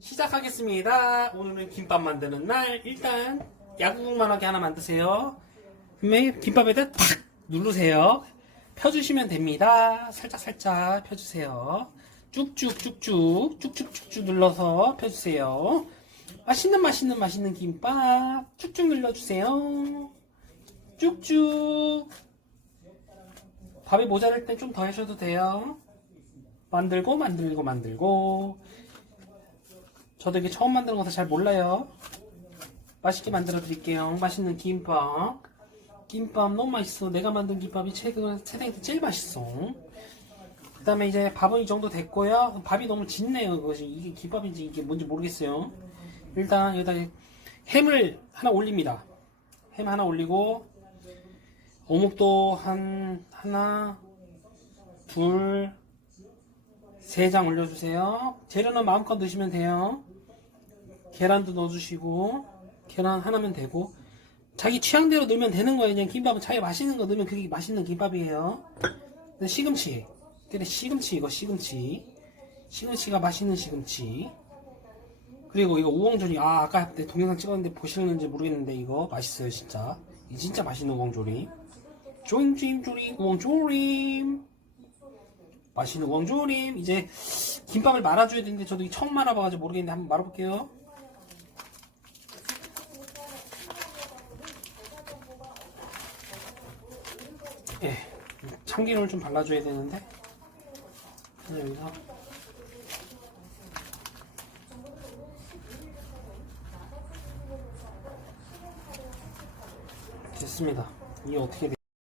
시작하겠습니다. 오늘은 김밥 만드는 날. 일단 야구국만하게 하나 만드세요. 김밥에다 탁 누르세요. 펴주시면 됩니다. 살짝 살짝 펴주세요. 쭉쭉 쭉쭉 쭉쭉 쭉쭉 눌러서 펴주세요. 맛있는 맛있는 맛있는 김밥 쭉쭉 눌러주세요. 쭉쭉. 밥이 모자랄 땐 좀 더 하셔도 돼요. 만들고 만들고 만들고. 저도 이게 처음 만드는 거서 잘 몰라요. 맛있게 만들어 드릴게요. 맛있는 김밥. 김밥 너무 맛있어. 내가 만든 김밥이 최근 세상에서 제일 맛있어. 그 다음에 이제 밥은 이 정도 됐고요. 밥이 너무 짙네요. 그것이 이게 김밥인지 이게 뭔지 모르겠어요. 일단 여기다 햄을 하나 올립니다. 햄 하나 올리고 어묵도 한 하나 둘 세장 올려주세요. 재료는 마음껏 넣으시면 돼요. 계란도 넣어주시고 계란 하나면 되고 자기 취향대로 넣으면 되는 거예요. 그냥 김밥은 자기 맛있는 거 넣으면 그게 맛있는 김밥이에요. 시금치 그래 시금치 이거 시금치 시금치가 맛있는 시금치 그리고 이거 우엉조림 아 아까 내 동영상 찍었는데 보시는지 모르겠는데 이거 맛있어요 진짜 이 진짜 맛있는 우엉조림 조림조림 조림 우엉조림 맛있는 우엉조림 이제 김밥을 말아줘야 되는데 저도 처음 말아봐가지고 모르겠는데 한번 말아볼게요. 예 참기름을 좀 발라줘야 되는데. 여기서. 됐습니다. 이게 어떻게 돼